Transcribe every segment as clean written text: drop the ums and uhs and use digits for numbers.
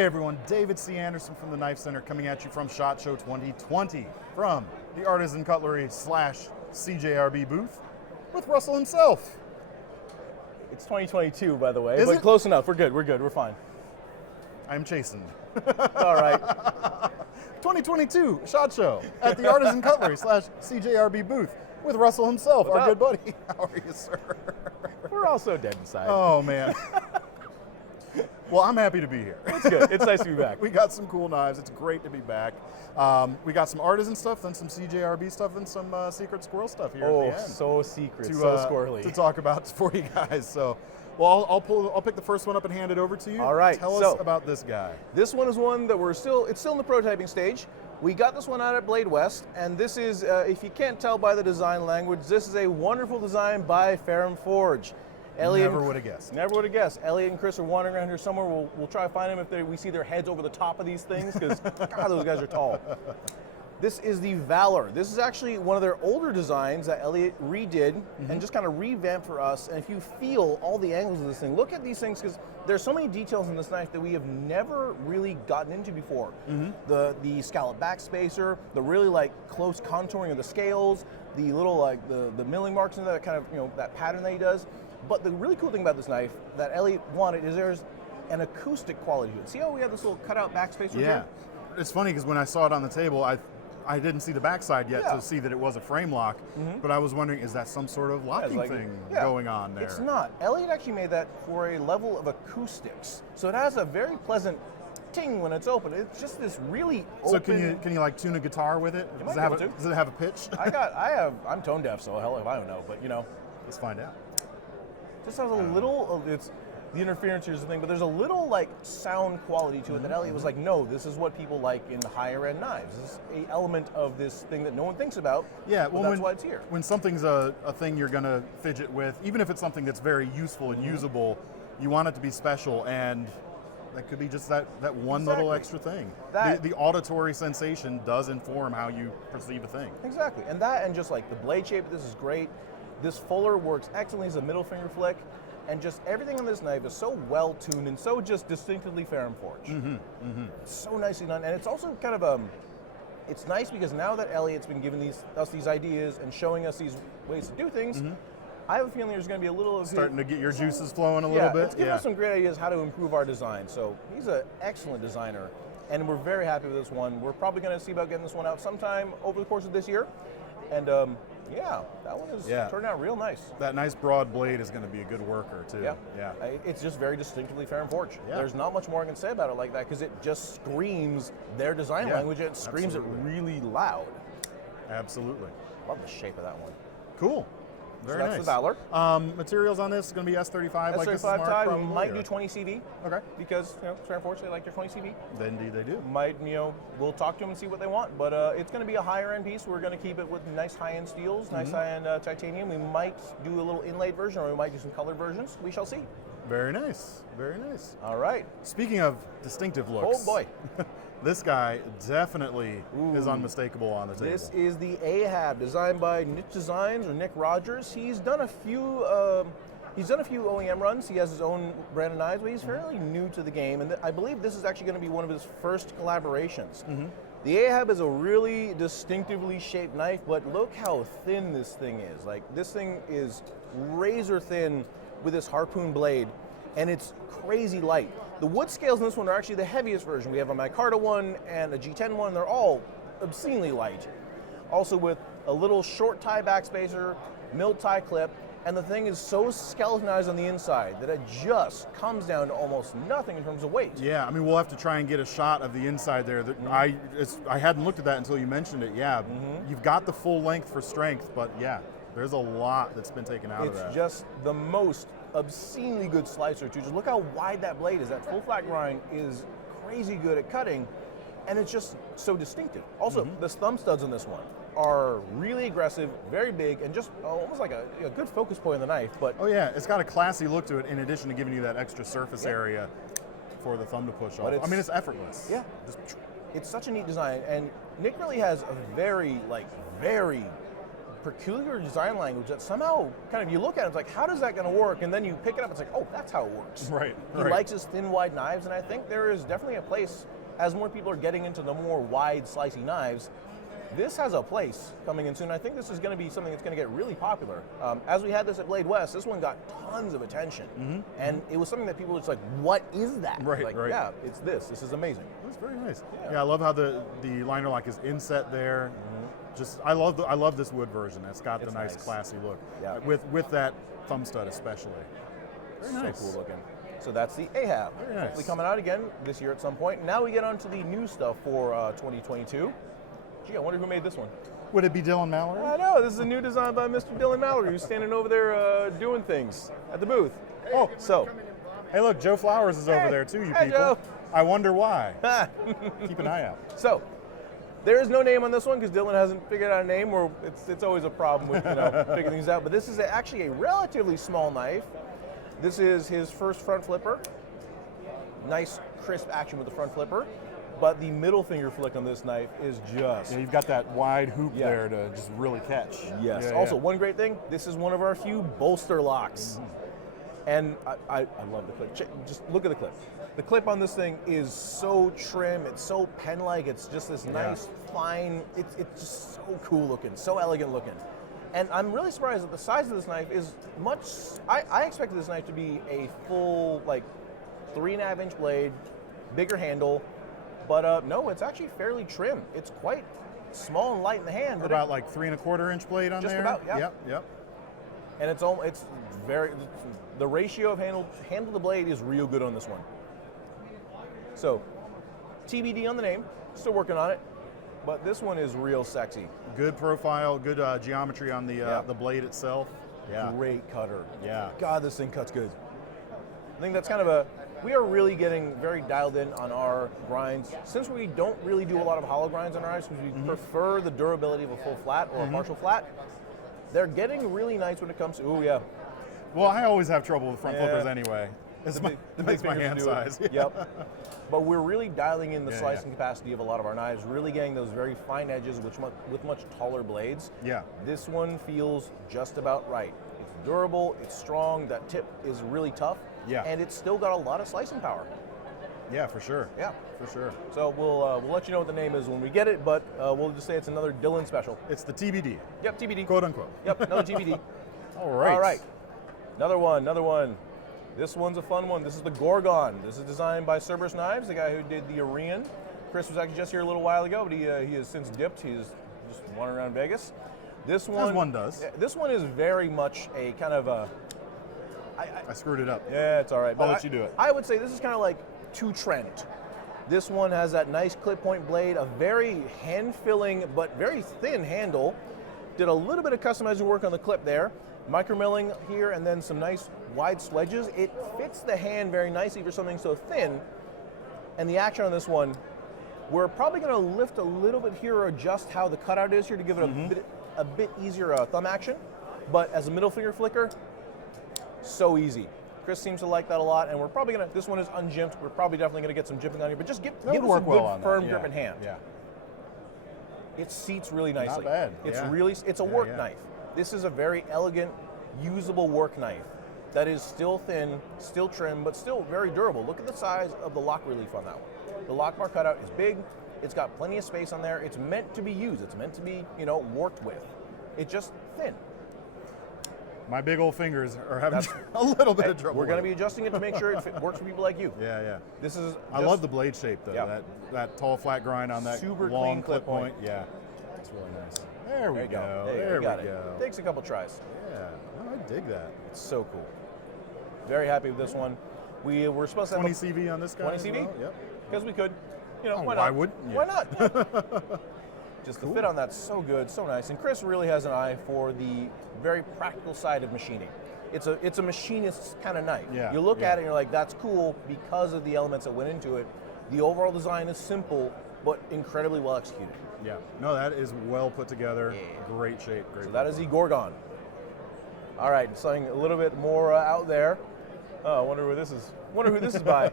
Hey everyone, David C. Anderson from the Knife Center coming at you from SHOT Show 2020 from the Artisan Cutlery / CJRB booth with Russell himself. It's 2022, by the way, Is but it? close enough. We're good, we're fine. I'm chastened. All right. 2022 SHOT Show at the Artisan Cutlery / CJRB booth with Russell himself, What's our up? good buddy. How are you, sir? We're all so dead inside. Oh man. Well, I'm happy to be here. It's good. It's nice to be back. We got some cool knives. It's great to be back. We got some artisan stuff, then some CJRB stuff, and some secret squirrel stuff here Oh, at the end. so secret, to, so squirrely. to talk about for you guys. So, well, I'll pick the first one up and hand it over to you. All right, Tell so- us about this guy. This one is one that it's still in the prototyping stage. We got this one out at Blade West, and this is, if you can't tell by the design language, this is a wonderful design by Ferrum Forge. Never would have guessed. Never would have guessed. Elliot and Chris are wandering around here somewhere. We'll try to find them if we see their heads over the top of these things, because God, those guys are tall. This is the Valor. This is actually one of their older designs that Elliot redid and just kind of revamped for us. And if you feel all the angles of this thing, look at these things, because there's so many details in this knife that we have never really gotten into before. The scallop backspacer, the really like close contouring of the scales, the little like the milling marks and that kind of that pattern that he does. But the really cool thing about this knife that Elliot wanted is there's an acoustic quality to it. See how we have this little cutout backspacer here? It's funny because when I saw it on the table, I didn't see the backside yet to see that it was a frame lock, but I was wondering, is that some sort of locking thing going on there? It's not. Elliot actually made that for a level of acoustics. So it has a very pleasant ting when it's open. It's just this really open. So can you like tune a guitar with it? You Does might it be have able to. does it have a pitch? I'm tone deaf, so hell if I don't know, but Let's find out. just has a little, the interference here's the thing, but there's a little like sound quality to it that Elliot was like, no, this is what people like in higher end knives. This is an element of this thing that no one thinks about. Yeah, but well, that's why it's here. When something's a thing you're gonna fidget with, even if it's something that's very useful and usable, you want it to be special, and that could be just that one little extra thing. The auditory sensation does inform how you perceive a thing. Exactly, and just like the blade shape, this is great. This fuller works excellently as a middle finger flick, and just everything on this knife is so well tuned and so just distinctively Ferrum Forge. It's so nicely done, and it's also kind of it's nice because now that Elliot's been giving us these ideas and showing us these ways to do things, I have a feeling there's going to be a little Starting to get your juices flowing a little bit. It's giving us some great ideas how to improve our design. So he's an excellent designer, and we're very happy with this one. We're probably going to see about getting this one out sometime over the course of this year, and that one is turning out real nice. That nice broad blade is going to be a good worker too. Yeah. It's just very distinctively Ferrum Forge. Yeah. There's not much more I can say about it like that because it just screams their design language and it screams it really loud. Absolutely. Love the shape of that one. Cool. Very that's nice. the Valor. Materials on this is going to be S35 like this is S35 marked tie, we probably, might or- do 20 CV. Okay. Because Ferrum Forge, they like their 20 CV. Indeed they do. We'll talk to them and see what they want, but it's going to be a higher end piece. We're going to keep it with nice high end steels, nice high end titanium. We might do a little inlaid version, or we might do some colored versions. We shall see. Very nice. Very nice. All right. Speaking of distinctive looks. Oh boy. This guy definitely is unmistakable on the table. This is the AHAB, designed by Nick Designs or Nick Rogers. He's done a few OEM runs. He has his own brand of knives, but he's fairly new to the game. And I believe this is actually going to be one of his first collaborations. The AHAB is a really distinctively shaped knife, but look how thin this thing is. Like, this thing is razor thin with this harpoon blade, and it's crazy light. The wood scales in this one are actually the heaviest version. We have a micarta one and a G10 one. They're all obscenely light. Also with a little short tie backspacer, milled tie clip, and the thing is so skeletonized on the inside that it just comes down to almost nothing in terms of weight. Yeah, I mean, we'll have to try and get a shot of the inside there. That I hadn't looked at that until you mentioned it. Yeah, you've got the full length for strength, but yeah, there's a lot that's been taken out of that. It's just the most obscenely good slicer too. Just look how wide that blade is. That full flat grind is crazy good at cutting, and it's just so distinctive. Also, the thumb studs on this one are really aggressive, very big, and just almost like a good focus point on the knife. But oh yeah, it's got a classy look to it in addition to giving you that extra surface area for the thumb to push off. I mean, it's effortless. Yeah. It's such a neat design, and Nick really has a very peculiar design language that somehow kind of you look at it, it's like, how does that going to work? And then you pick it up, it's like, oh, that's how it works. Right. He likes his thin, wide knives, and I think there is definitely a place, as more people are getting into the more wide, slicey knives, this has a place coming in soon. I think this is going to be something that's going to get really popular. As we had this at Blade West, this one got tons of attention. And it was something that people were just like, what is that? Right, like, right. yeah, it's this. This is amazing. That's very nice. Yeah, I love how the liner lock is inset there. Just, I love this wood version. It's got the nice, classy look. Yeah. With that thumb stud especially. Very nice. So cool looking. So that's the AHAB. Very nice. Hopefully coming out again this year at some point. Now we get on to the new stuff for 2022. Gee, I wonder who made this one. Would it be Dylan Mallory? I know, this is a new design by Mr. Dylan Mallory, who's standing over there doing things at the booth. Oh, so. Hey, look, Joe Flowers is over there too, you Hey, people. Joe. I wonder why. Keep an eye out. So, there is no name on this one because Dylan hasn't figured out a name, or it's always a problem with figuring things out. But this is actually a relatively small knife. This is his first front flipper. Nice, crisp action with the front flipper. But the middle finger flick on this knife is just... Yeah, you've got that wide hoop there to just really catch. Yes. Yeah, also, one great thing, this is one of our few bolster locks. And I love the clip. Just look at the clip. The clip on this thing is so trim, it's so pen-like, it's just this nice, fine, it's just so cool looking, so elegant looking. And I'm really surprised that the size of this knife is much, I expected this knife to be a full, like, 3.5-inch blade, bigger handle, but no, it's actually fairly trim. It's quite small and light in the hand. About like 3.25-inch blade on just there? Just about, yeah. Yep. And it's very, the ratio of handle to blade is real good on this one. So, TBD on the name, still working on it, but this one is real sexy. Good profile, good geometry on the blade itself. Yeah. Great cutter. Yeah. God, this thing cuts good. I think that's kind of we are really getting very dialed in on our grinds. Since we don't really do a lot of hollow grinds on our knives, because we prefer the durability of a full flat or a partial flat, they're getting really nice when it comes to, Well, I always have trouble with front flippers anyway. It's my hand size. Yep. But we're really dialing in the slicing capacity of a lot of our knives, really getting those very fine edges with much taller blades. Yeah. This one feels just about right. It's durable, it's strong, that tip is really tough, and it's still got a lot of slicing power. Yeah, for sure. Yeah. For sure. So we'll let you know what the name is when we get it, but we'll just say it's another Dylan special. It's the TBD. Yep, TBD. Quote unquote. Yep, another TBD. All right. All right. Another one. This one's a fun one. This is the Gorgon. This is designed by Cerberus Knives, the guy who did the Arian. Chris was actually just here a little while ago, but he has since dipped. He's just wandering around Vegas. This one, as one does. This one is very much a kind of a... I screwed it up. Yeah, it's all right. I'll let you do it. I would say this is kind of like to trend. This one has that nice clip point blade, a very hand-filling but very thin handle. Did a little bit of customizing work on the clip there. Micromilling here and then some nice wide swedges. It fits the hand very nicely for something so thin. And the action on this one, we're probably going to lift a little bit here or adjust how the cutout is here to give it a bit easier thumb action. But as a middle finger flicker, so easy. Chris seems to like that a lot, and we're probably going to, this one is unjimped, we're probably definitely going to get some jimping on here, but just give us a good firm grip in hand. Yeah. It seats really nicely. Not bad. It's a work knife. This is a very elegant, usable work knife that is still thin, still trim, but still very durable. Look at the size of the lock relief on that one. The lock bar cutout is big. It's got plenty of space on there. It's meant to be used. It's meant to be, worked with. It's just thin. My big old fingers are having a little bit of trouble. We're going to be adjusting it to make sure it works for people like you. Yeah. This is. I love the blade shape though. Yeah. That tall flat grind on that super long clean clip point. Yeah, it's really nice. There we go. There we go. Takes a couple tries. Yeah, I dig that. It's so cool. Very happy with this one. We were supposed to have 20 CV on this guy. 20 CV. Well? Yep. Because we could. Why not? Why wouldn't you? Why not? Just the fit on that's so good, so nice. And Chris really has an eye for the very practical side of machining. It's a machinist's kind of knife. Yeah, you look at it and you're like, that's cool because of the elements that went into it. The overall design is simple, but incredibly well executed. Yeah. No, that is well put together. Yeah. Great shape. Great. So that is the Gorgon. All right, something a little bit more out there. Oh, I wonder who this is. By.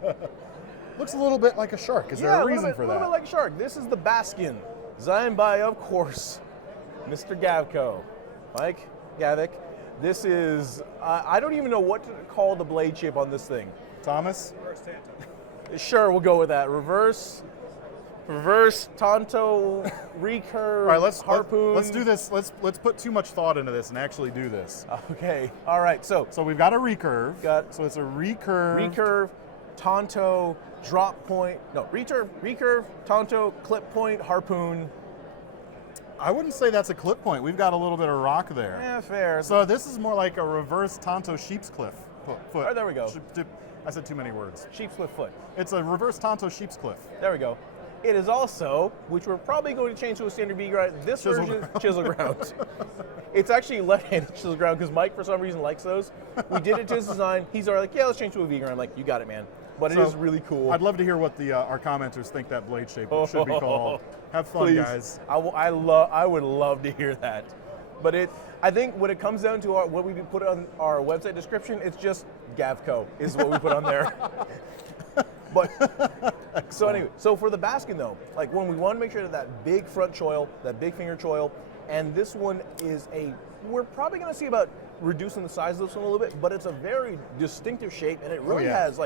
Looks a little bit like a shark. Is there a reason for that? A little bit like a shark. This is the Baskin, designed by, of course, Mr. Gavco. Mike Gavik, this is, I don't even know what to call the blade shape on this thing. Thomas? Reverse Tanto. Sure, we'll go with that. Reverse Tanto, recurve, All right, harpoon. let's do this. Let's put too much thought into this and actually do this. Okay, all right, so we've got a recurve. So it's a recurve, Tanto, drop point, no, recurve, Tanto, clip point, harpoon. I wouldn't say that's a clip point. We've got a little bit of rock there. Yeah, fair. So this is more like a reverse Tanto sheep's cliff foot. Oh, there we go. I said too many words. Sheep's cliff foot. It's a reverse Tanto sheep's cliff. There we go. It is also, which we're probably going to change to a standard V grind, this version, chisel ground. It's actually left-handed chisel ground because Mike, for some reason, likes those. We did it to his design. He's already like, yeah, let's change to a V grind. I'm like, you got it, man. But it is really cool. I'd love to hear what our commenters think that blade shape should be called. Have fun, Please. guys. I would love to hear that. But I think when it comes down to what we put on our website description, it's just Gavco is what we put on there. But so anyway, so for the Baskin though, like when we want to make sure that big front choil, that big finger choil, and this one is we're probably going to see about reducing the size of this one a little bit, but it's a very distinctive shape, and it really has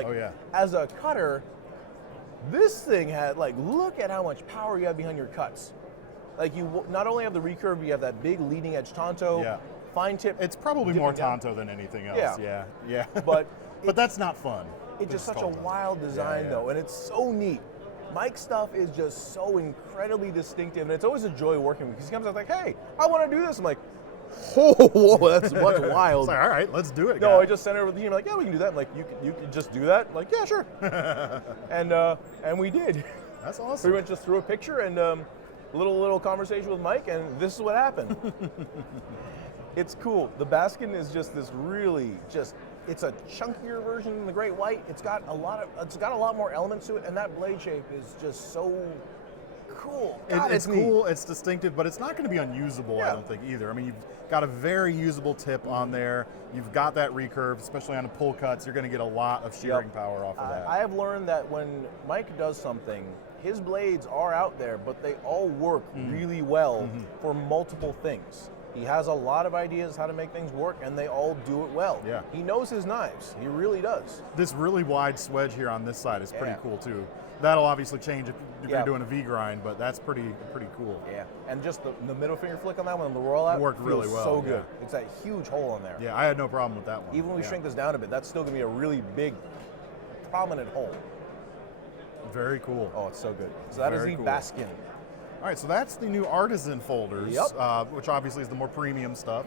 as a cutter, this thing had look at how much power you have behind your cuts. Like you not only have the recurve, but you have that big leading edge Tanto, fine tip. It's probably more Tanto than anything else. Yeah. But that's not fun. It's just such a wild design though, and it's so neat. Mike's stuff is just so incredibly distinctive, and it's always a joy working with him because he comes out like, hey, I want to do this. I'm like, whoa, that's much wild. It's like, all right, let's do it. No, I just sent it over to him like, yeah, we can do that. I'm like, you can just do that? I'm like, yeah, sure. and we did. That's awesome. We went just through a picture and little conversation with Mike, and this is what happened. It's cool. The Baskin is just this really it's a chunkier version than the Great White. It's got a lot more elements to it, and that blade shape is just so cool. God, it's cool, it's distinctive, but it's not going to be unusable, I don't think, either. I mean, you've got a very usable tip on there. You've got that recurve, especially on the pull cuts. You're going to get a lot of shearing power off of that. I have learned that when Mike does something, his blades are out there, but they all work really well for multiple things. He has a lot of ideas how to make things work, and they all do it well. Yeah. He knows his knives. He really does. This really wide swedge here on this side is pretty cool, too. That'll obviously change if you're doing a V grind, but that's pretty cool. Yeah, and just the middle finger flick on that one, the roll out, worked really well. So good. It's that huge hole in there. Yeah, I had no problem with that one. Even when we shrink this down a bit, that's still going to be a really big, prominent hole. Very cool. Oh, it's so good. So that is the Baskin. All right, so that's the new Artisan folders, which obviously is the more premium stuff.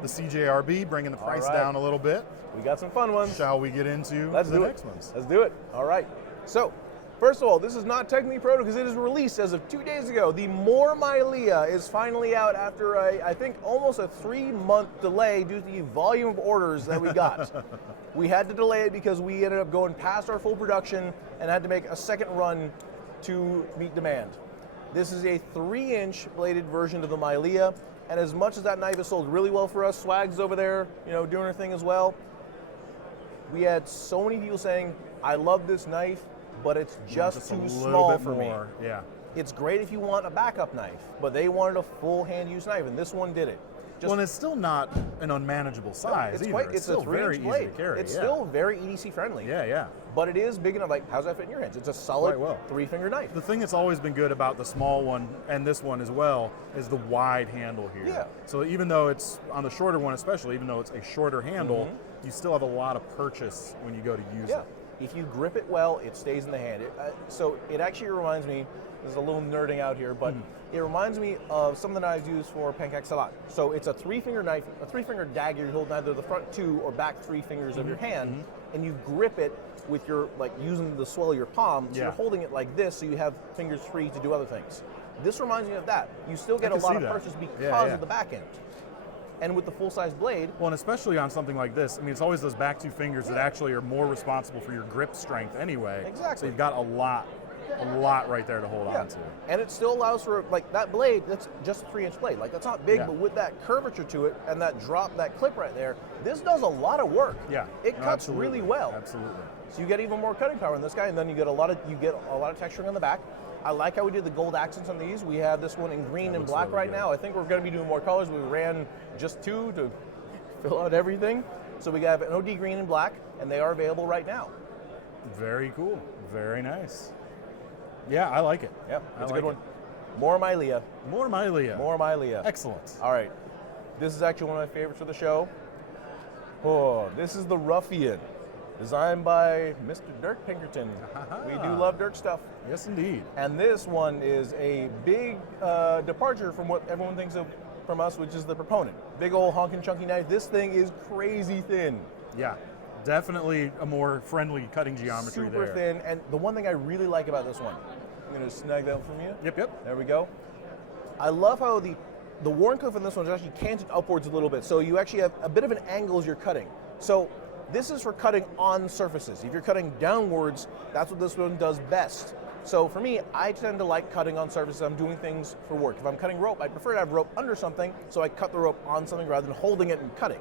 The CJRB, bringing the price down a little bit. We got some fun ones. Shall we get into the next ones? Let's do it. All right. So, first of all, this is not technically proto because it is released as of 2 days ago. The More My Leah is finally out after, I think, almost a 3-month delay due to the volume of orders that we got. We had to delay it because we ended up going past our full production and had to make a second run to meet demand. This is a 3-inch bladed version of the My Leah, and as much as that knife has sold really well for us, Swag's over there, doing her thing as well. We had so many people saying, "I love this knife, but it's just too small for me." Yeah. It's great if you want a backup knife, but they wanted a full hand-use knife, and this one did it. And it's still not an unmanageable size either. It's still very easy to carry. It's still very EDC friendly. Yeah. But it is big enough. Like, how's that fit in your hands? It's a solid 3-finger knife. The thing that's always been good about the small one and this one as well is the wide handle here. Yeah. So even though it's on the shorter one, especially, even though it's a shorter handle, you still have a lot of purchase when you go to use it. If you grip it well, it stays in the hand. So it actually reminds me. There's a little nerding out here, but it reminds me of some of the knives used for pancake salad. So it's a 3-finger knife, a 3-finger dagger. You hold either the front 2 or back 3 fingers of your hand, and you grip it with your, using the swell of your palm. So you're holding it like this, so you have fingers free to do other things. This reminds me of that. You still get a lot of purchase because of the back end. And with the full-size blade. Well, and especially on something like this, I mean, it's always those back 2 fingers that actually are more responsible for your grip strength anyway. Exactly. So you've got a lot right there to hold on to. And it still allows for, that blade, that's just a 3-inch blade. That's not big, but with that curvature to it and that drop, that clip right there, this does a lot of work. Yeah. It cuts really well. Absolutely. So you get even more cutting power in this guy, and then you get a lot of texturing on the back. I like how we did the gold accents on these. We have this one in green That and looks black really right good. now. I think we're going to be doing more colors. We ran just 2 to fill out everything. So we have an OD green and black, and they are available right now. Very cool. Very nice. Yeah, I like it. Yep, that's a like good one. it. More my Leah. More my Leah. More my Leah. Excellent. All right. This is actually one of my favorites for the show. Oh, this is the Ruffian, designed by Mr. Dirk Pinkerton. We do love Dirk stuff. Yes, indeed. And this one is a big departure from what everyone thinks of from us, which is the Proponent. Big old honking chunky knife. This thing is crazy thin. Yeah, definitely a more friendly cutting geometry Super there. thin. And the one thing I really like about this one, I'm going to snag that from you. Yep. There we go. I love how the Warncliffe in this one is actually canted upwards a little bit, so you actually have a bit of an angle as you're cutting. So this is for cutting on surfaces. If you're cutting downwards, that's what this one does best. So for me, I tend to like cutting on surfaces. I'm doing things for work. If I'm cutting rope, I prefer to have rope under something, so I cut the rope on something rather than holding it and cutting.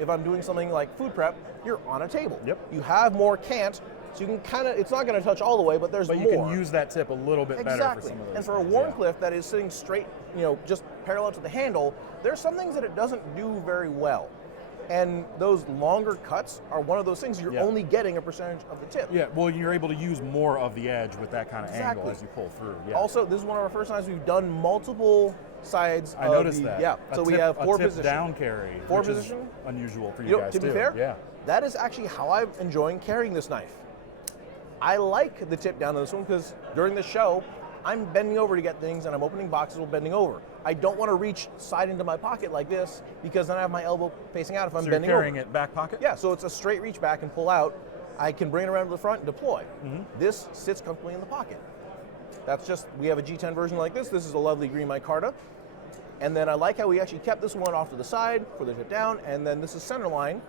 If I'm doing something like food prep, you're on a table. Yep. You have more cant, so you can kind of, it's not going to touch all the way, but there's But more. you can use that tip a little bit better for some of those And for a things, Warncliffe that is sitting straight, just parallel to the handle, there's some things that it doesn't do very well. And those longer cuts are one of those things you're only getting a percentage of the tip. Yeah, well, you're able to use more of the edge with that kind of angle Exactly. as you pull through. Yeah. Also, this is one of our first times we've done multiple sides. I noticed that. Yeah, so we have 4 a tip position. down carry, Four which is position? unusual for you guys to be too. fair, Yeah. that is actually how I'm enjoying carrying this knife. I like the tip down on this one because during the show, I'm bending over to get things and I'm opening boxes while bending over. I don't want to reach side into my pocket like this because then I have my elbow facing out if I'm So bending you're carrying over. it back pocket? Yeah, so it's a straight reach back and pull out. I can bring it around to the front and deploy. Mm-hmm. This sits comfortably in the pocket. That's just, we have a G10 version like this. This is a lovely green micarta. And then I like how we actually kept this one off to the side for the tip down, and then this is center line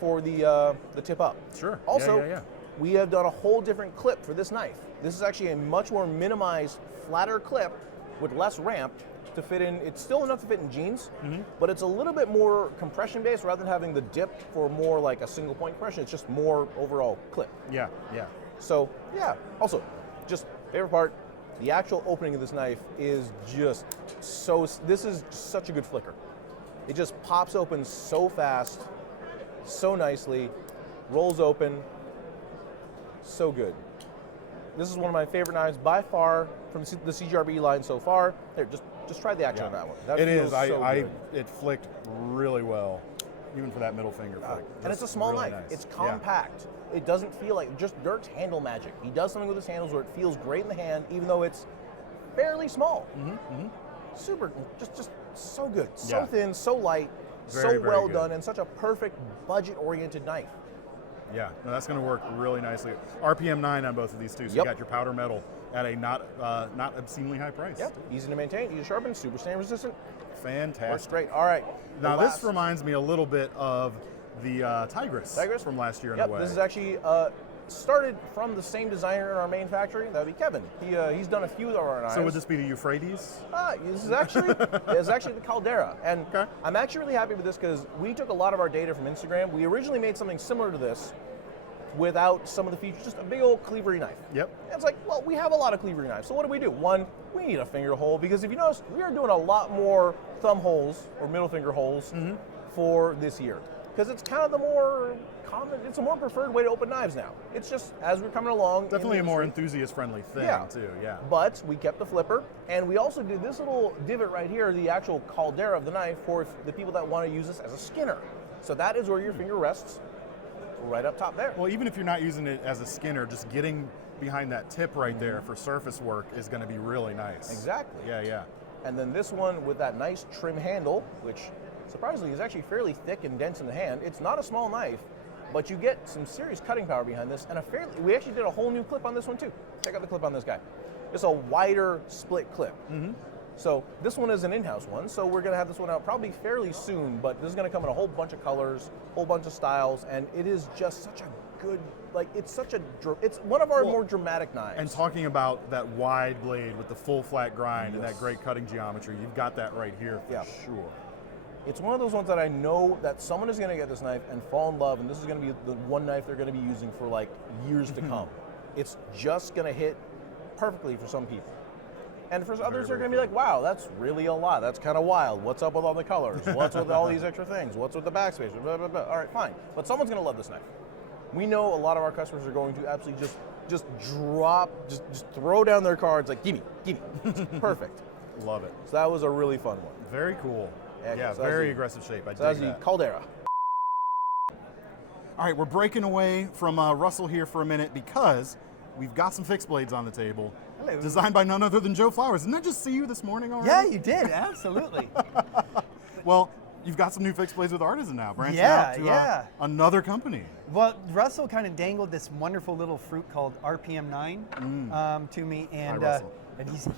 for the tip up. Sure. Also, Yeah. we have done a whole different clip for this knife. This is actually a much more minimized, flatter clip with less ramp to fit in. It's still enough to fit in jeans, but it's a little bit more compression based rather than having the dip for more like a single point compression. It's just more overall clip. Yeah. So yeah. Also, just favorite part, the actual opening of this knife is just so. This is such a good flicker. It just pops open so fast, so nicely, rolls open, so good. This is one of my favorite knives by far from the CJRB line so far. There, just try the action on that one. That It feels is. I good. it flicked really well, even for that middle finger flick. And it's a Just small really knife. nice. It's Yeah. compact. It doesn't feel like just Dirk's handle magic. He does something with his handles where it feels great in the hand, even though it's fairly small. Super, just so good. So Yeah. thin, so light, Very, so very well good. done, and such a perfect budget-oriented knife. Yeah, no, that's going to work really nicely. RPM 9 on both of these too, so Yep. you got your powder metal at a not obscenely high price. Yep, easy to maintain, easy to sharpen, super stain resistant. Works Fantastic. great. All right. Now the this last- reminds me a little bit of the Tigris from last year in Yep, a way. this is actually started from the same designer in our main factory. That would be Kevin. He's done a few of our knives. So would this be the Euphrates? This is actually the caldera, and Okay. I'm actually really happy with this because we took a lot of our data from Instagram. We originally made something similar to this without some of the features, just a big old cleavery knife. Yep. And it's like, well, we have a lot of cleavery knives, so what do? One, we need a finger hole because if you notice, we are doing a lot more thumb holes or middle finger holes for this year because it's kind of the more common, it's a more preferred way to open knives now. It's just as we're coming along. in Definitely the a more industry. enthusiast-friendly thing Yeah. too. Yeah. But we kept the flipper, and we also did this little divot right here, the actual caldera of the knife, for the people that want to use this as a skinner. So that is where your finger rests, right up top there. Well, even if you're not using it as a skinner, just getting behind that tip right there for surface work is going to be really nice. Exactly. Yeah. And then this one with that nice trim handle, which surprisingly is actually fairly thick and dense in the hand. It's not a small knife, but you get some serious cutting power behind this, and we actually did a whole new clip on this one too. Check out the clip on this guy. It's a wider split clip. So this one is an in-house one, so we're going to have this one out probably fairly soon, but this is going to come in a whole bunch of colors, whole bunch of styles, and it is just such a good, it's one of our more dramatic knives. And talking about that wide blade with the full flat grind and that great cutting geometry, you've got that right here for sure. It's one of those ones that I know that someone is going to get this knife and fall in love, and this is going to be the one knife they're going to be using for like years to come. It's just going to hit perfectly for some people. And for others, they're going to be like, wow, that's really a lot. That's kind of wild. What's up with all the colors? What's with all these extra things? What's with the backspace? Blah, blah, blah. All right, fine. But someone's going to love this knife. We know a lot of our customers are going to absolutely just throw down their cards like, gimme. Perfect. Love it. So that was a really fun one. Very cool. Yeah, so very aggressive shape. I dig that's the that. caldera. All right, we're breaking away from Russell here for a minute because we've got some fixed blades on the table. Hello. Designed by none other than Joe Flowers. Didn't I just see you this morning already? Yeah, you did, absolutely. Well, you've got some new fixed blades with Artisan now, branching Yeah, out to yeah. another company. Well, Russell kind of dangled this wonderful little fruit called RPM9 to me, and Russell.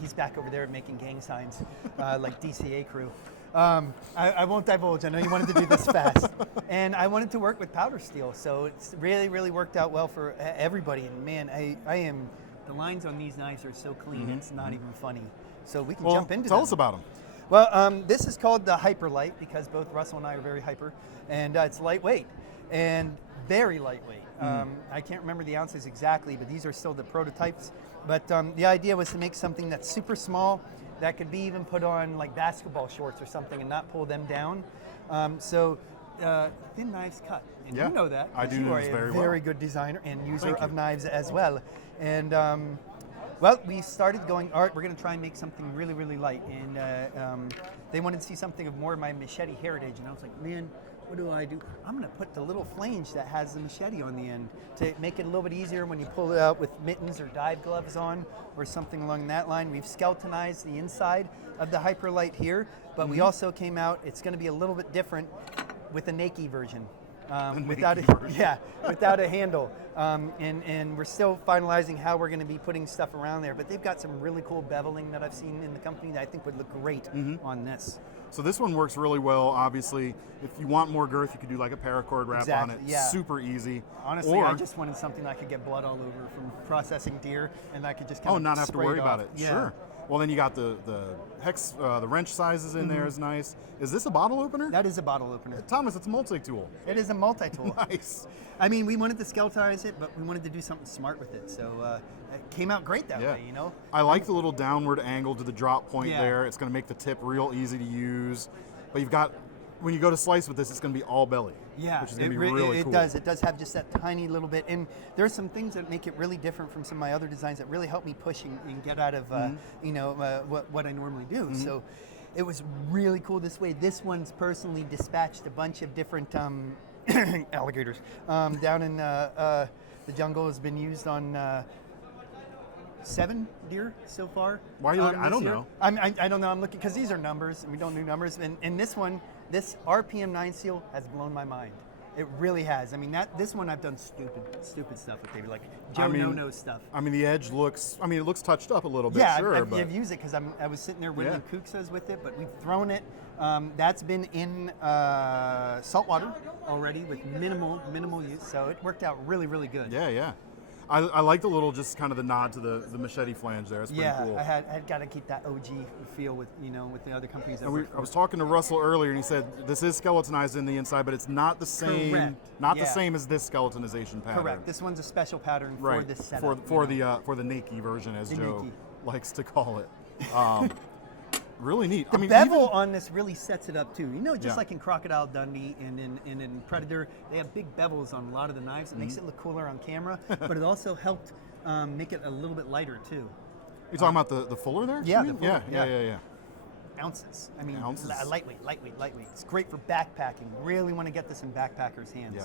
he's back over there making gang signs like DCA crew. I won't divulge. I know you wanted to do this fast, and I wanted to work with powder steel, so it's really worked out well for everybody. And man, I am. The lines on these knives are so clean, it's not even funny. So we can jump into tell them. us about them. Well, this is called the hyperlight because both Russell and I are very hyper, and it's lightweight and very lightweight. I can't remember the ounces exactly, but these are still the prototypes. But the idea was to make something that's super small that could be even put on like basketball shorts or something and not pull them down. Thin knives cut, and Yeah, you know that. I do You know are this a very well. very good designer and user Thank of you. knives as well. And well, we started going, all right, we're going to try and make something really light. And they wanted to see something of more of my machete heritage. And I was like, man, what do? I'm going to put the little flange that has the machete on the end to make it a little bit easier when you pull it out with mittens or dive gloves on or something along that line. We've skeletonized the inside of the hyperlight here, but we also came out, it's going to be a little bit different with a naked version. Without a handle, and we're still finalizing how we're going to be putting stuff around there. But they've got some really cool beveling that I've seen in the company that I think would look great on this. So this one works really well, obviously. If you want more girth, you could do like a paracord wrap Exactly, on it. yeah. Super easy. Honestly, or, I just wanted something that I could get blood all over from processing deer, and I could just kind of not have to spray worry about off. it. Yeah. Sure. Well, then you got the hex, the wrench sizes in there is nice. Is this a bottle opener? That is a bottle opener. Thomas, it's a multi-tool. It is a multi-tool. Nice. I mean, we wanted to skeletonize it, but we wanted to do something smart with it. So it came out great that way, you know? I like the little downward angle to the drop point Yeah. there. It's going to make the tip real easy to use. But you've got, when you go to slice with this, it's going to be all belly. Yeah, which is going to be really cool. It does. It does have just that tiny little bit. And there are some things that make it really different from some of my other designs that really help me push and get out of, what I normally do. So it was really cool this way. This one's personally dispatched a bunch of different alligators down in the jungle. Has been used on 7 deer so far. Why are you looking? I this don't year. know. I don't know. I'm looking because these are numbers, and we don't do numbers. And this one, this RPM9 seal has blown my mind. It really has. I mean, this one I've done stupid stuff with, baby, like Joe No-No stuff. I mean, the edge looks, it looks touched up a little bit, Yeah, sure. I've used it because I was sitting there whittling Yeah. kuksas with it, but we've thrown it. That's been in salt water already with minimal use, so it worked out really good. Yeah. I like the little, just kind of the nod to the machete flange there. It's pretty cool. I had got to keep that OG feel with with the other companies. And I was talking to Russell earlier, and he said this is skeletonized in the inside, but it's not the same. Correct. The same as this skeletonization pattern. Correct. This one's a special pattern right. for this setup. For the Nike version, as The Joe Nike. likes to call it. Really neat. The bevel on this really sets it up too. Yeah. Like in Crocodile Dundee and in Predator, they have big bevels on a lot of the knives. It makes it look cooler on camera, but it also helped make it a little bit lighter too. You talking about the fuller there? Yeah, you the mean? fuller, yeah. Yeah. Ounces. I mean, Ounces. lightweight. It's great for backpacking. Really want to get this in backpackers' hands. Yeah.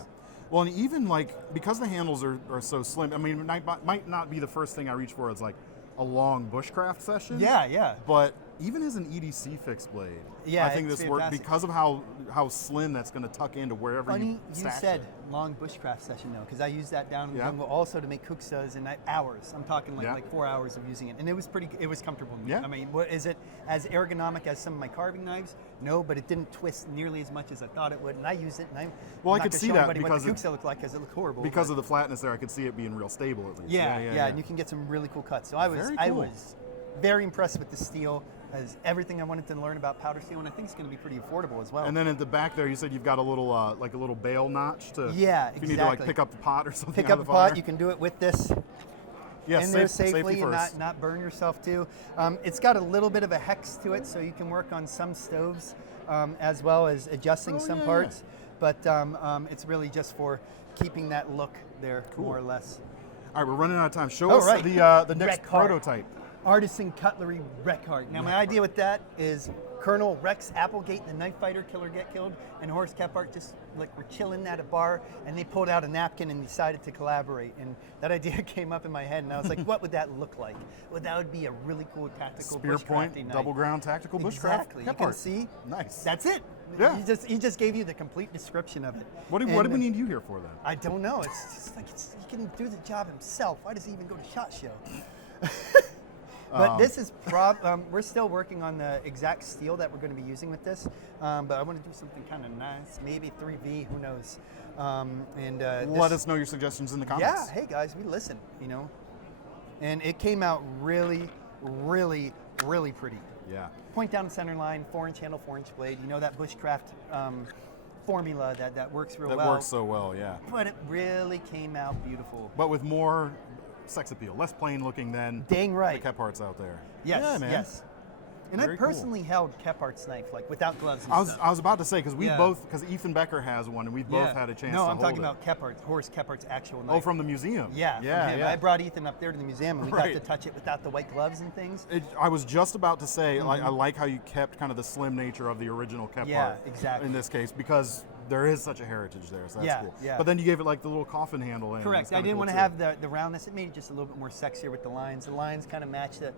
Well, and even because the handles are so slim, I mean, it might not be the first thing I reach for. It's like a long bushcraft session. Yeah. But even as an EDC fixed blade, Yeah, I think it's this works fantastic. because of how slim that's going to tuck into wherever Funny you you stash said it. long bushcraft session though, because I used that down in the Yeah. jungle also to make kuksas in hours. I'm talking Yeah. like 4 hours of using it, and it was comfortable. Yeah. I mean, is it as ergonomic as some of my carving knives? No, but it didn't twist nearly as much as I thought it would, and I use it. And I'm Well, I not could gonna see show that anybody what because the it- kuksa looked like because it looked horrible. Because but of the flatness there, I could see it being real stable at least. yeah, and you can get some really cool cuts. So I was Very I cool. was very impressed with the steel. Has everything I wanted to learn about powder steel, and I think it's going to be pretty affordable as well. And then at the back there, you said you've got a little bail notch to Yeah, if you need to exactly. pick up the pot or something. Pick out up of the the fire. pot. You can do it with this. Yes, in there safety safely and first. not burn yourself too. It's got a little bit of a hex to it, so you can work on some stoves as well as adjusting some parts. But it's really just for keeping that look there, more or less. All right, we're running out of time. Show us right. the next Rec Heart. prototype. Artisan Cutlery Rec Heart. Now, my idea with that is Colonel Rex Applegate, the knife fighter, Killer Get Killed, and Horace Kephart just like were chilling at a bar, and they pulled out a napkin and decided to collaborate. And that idea came up in my head, and I was like, what would that look like? Well, that would be a really cool tactical Spear point, bushcrafting knife. double ground tactical bushcraft. Exactly. You can Kephart. see. Nice. That's it. Yeah. He just gave you the complete description of it. What do we need you here for then? I don't know. It's just like he can do the job himself. Why does he even go to SHOT Show? But this is we're still working on the exact steel that we're going to be using with this. But I want to do something kind of nice, maybe 3V, who knows? Let us know your suggestions in the comments. Yeah, hey guys, we listen, you know. And it came out really, really, really pretty. Yeah. Point down center line, 4-inch handle, 4-inch blade. You know that bushcraft formula that works real well. That works so well, yeah. But it really came out beautiful. But with more sex appeal, less plain looking than Dang right. the Kepharts out there. Yes, yeah, man. yes. And Very I personally held Kephart's knife, like without gloves and I stuff. was about to say, because we Yeah. both, because Ethan Becker has one, and we've both had a chance to No, hold I'm talking it. about Kephart's, Horace Kephart's actual knife. Oh, from the museum. Yeah, yeah, from him. yeah. I brought Ethan up there to the museum, and we Right. got to touch it without the white gloves and things. I was just about to say, like, I like how you kept kind of the slim nature of the original Kephart. Yeah, exactly. In this case, because there is such a heritage there, so that's Yeah, cool. yeah. But then you gave it like the little coffin handle in. Correct. It's I kinda didn't cool want to too. have the roundness. It made it just a little bit more sexier with the lines. The lines kind of match the.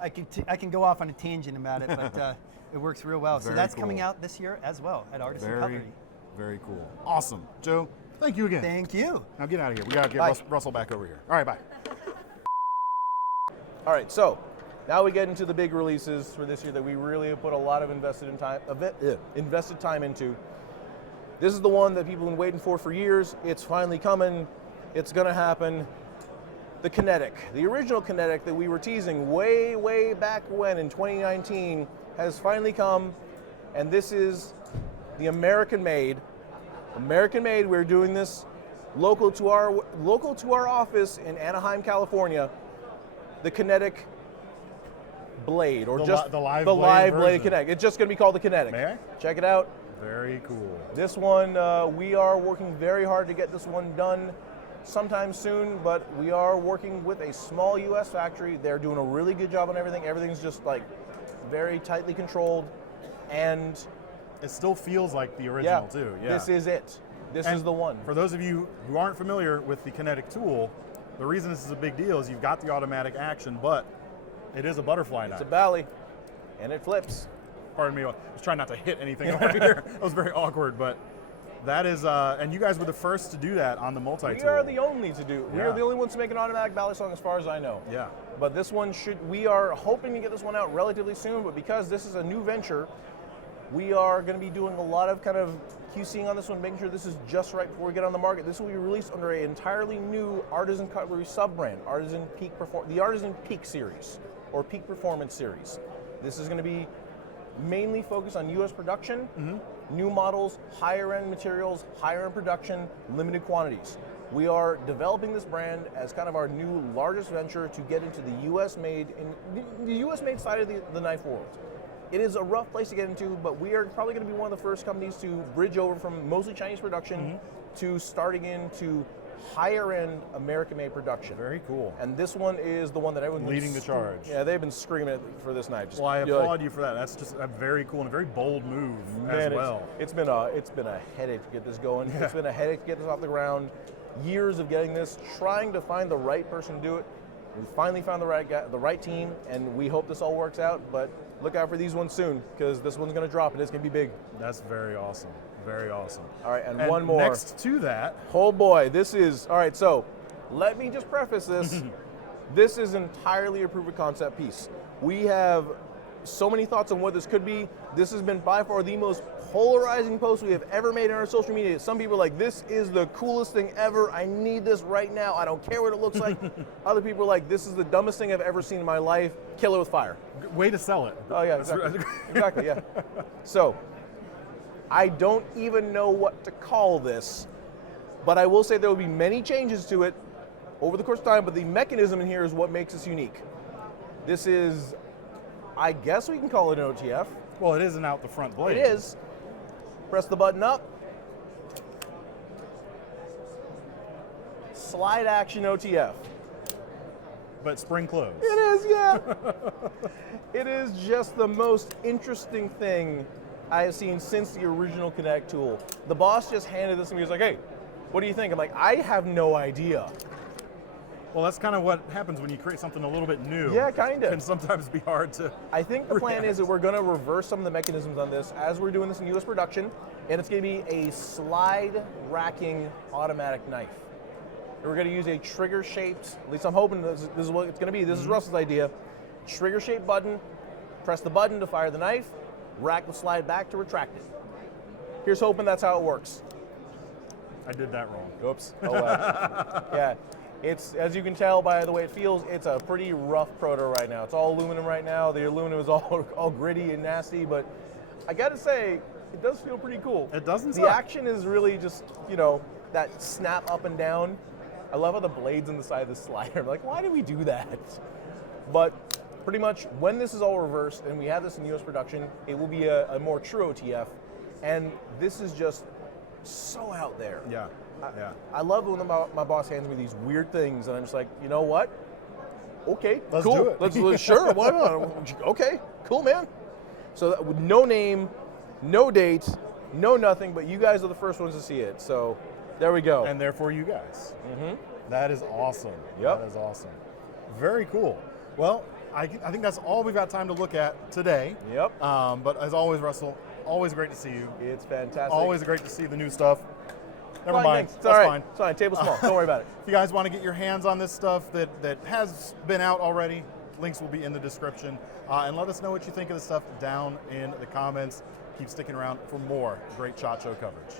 I can go off on a tangent about it, but it works real well. So Very that's cool. coming out this year as well at Artisan Very, Cutlery. very cool. Awesome. Joe, thank you again. Thank you. Now get out of here. We got to get Bye. Russell back over here. All right, bye. All right, so now we get into the big releases for this year that we really have put a lot of invested time into. This is the one that people have been waiting for years. It's finally coming. It's going to happen. The Kinetic, the original Kinetic that we were teasing way, way back when in 2019 has finally come, and this is the American-made. American-made. We're doing this local to our office in Anaheim, California. The Kinetic Blade, or the live the blade live blade version. Kinetic. It's just going to be called the Kinetic. May I? Check it out. Very cool. This one, we are working very hard to get this one done sometime soon, but we are working with a small U.S. factory. They're doing a really good job on everything. Everything's just like very tightly controlled, and It still feels like the original too. Yeah. this is it. This And is the one. For those of you who aren't familiar with the Kinetic tool, the reason this is a big deal is you've got the automatic action, but it is a butterfly It's knife. a Bally, and it flips. Pardon me, I was trying not to hit anything over here. That was very awkward, but that is, and you guys were the first to do that on the multi-tool. We are the only to do. We Yeah. are the only ones to make an automatic Bally song, as far as I know. Yeah. But this one we are hoping to get this one out relatively soon, but because this is a new venture, we are going to be doing a lot of kind of QCing on this one, making sure this is just right before we get on the market. This will be released under an entirely new Artisan Cutlery sub-brand, the Artisan Peak series, or Peak Performance series. This is going to be mainly focused on U.S. production, new models, higher-end materials, higher-end production, limited quantities. We are developing this brand as kind of our new largest venture to get into the U.S.-made, in the U.S.-made side of the knife world. It is a rough place to get into, but we are probably going to be one of the first companies to bridge over from mostly Chinese production to starting into higher-end American-made production. Very cool. And this one is the one that everyone's been Leading the charge. Yeah, they've been screaming for this knife. Just, Well, I you're like, applaud you for that. That's just a very cool and a very bold move Man, as well. It's been a headache to get this going. It's been a headache to get this off the ground. Years of getting this, trying to find the right person to do it. We finally found the right guy, the right team, and we hope this all works out. But look out for these ones soon, because this one's going to drop and it's going to be big. That's very awesome. Very awesome. All right, and one more. Next to that, Oh boy, this is all right. So, let me just preface this. This is entirely a proof of concept piece. We have so many thoughts on what this could be. This has been by far the most polarizing post we have ever made on our social media. Some people are like, this is the coolest thing ever. I need this right now. I don't care what it looks like. Other people are like, this is the dumbest thing I've ever seen in my life. Kill it with fire. way to sell it. Oh yeah, exactly. Exactly, yeah. So, I don't even know what to call this, but I will say there will be many changes to it over the course of time, but the mechanism in here is what makes this unique. This is, I guess we can call it an OTF. Well, it isn't out the front blade. It is. Press the button up. Slide action OTF. But spring close. It is, yeah. It is just the most interesting thing I have seen since the original Kinetic tool. The boss just handed this to me. He was like, hey, what do you think? I'm like, I have no idea. Well, that's kind of what happens when you create something a little bit new. Yeah, kind of. It can sometimes be hard to I think the plan is that we're going to reverse some of the mechanisms on this as we're doing this in US production, and it's going to be a slide racking automatic knife. And we're going to use a trigger shaped, at least I'm hoping this is what it's going to be. This is Russell's idea. Trigger shaped button, press the button to fire the knife, rack the slide back to retract it. Here's hoping that's how it works. I did that wrong. Oops. Oh well. Yeah. It's, as you can tell by the way it feels, it's a pretty rough proto right now. It's all aluminum right now. The aluminum is all gritty and nasty, but I gotta say, it does feel pretty cool. It doesn't The suck. action is really just, you know, that snap up and down. I love how the blade's on the side of the slider. I'm like, why do we do that? But pretty much when this is all reversed and we have this in US production, it will be a more true OTF. And this is just so out there. Yeah. Yeah. I love when my boss hands me these weird things, and I'm just like, you know what? Okay, Let's cool. do it. Let's sure, why not? Okay, cool, man. So that, with no name, no date, no nothing, but you guys are the first ones to see it. So there we go. And therefore you guys. Mm-hmm. That is awesome. Yep. That is awesome. Very cool. Well, I think that's all we've got time to look at today. Yep. But as always, Russell, always great to see you. It's fantastic. Always great to see the new stuff. Never Fine, mind. thanks. It's That's all right. fine. It's fine. Table's small. Don't worry about it. If you guys want to get your hands on this stuff that has been out already, links will be in the description. And let us know what you think of the stuff down in the comments. Keep sticking around for more great SHOT Show coverage.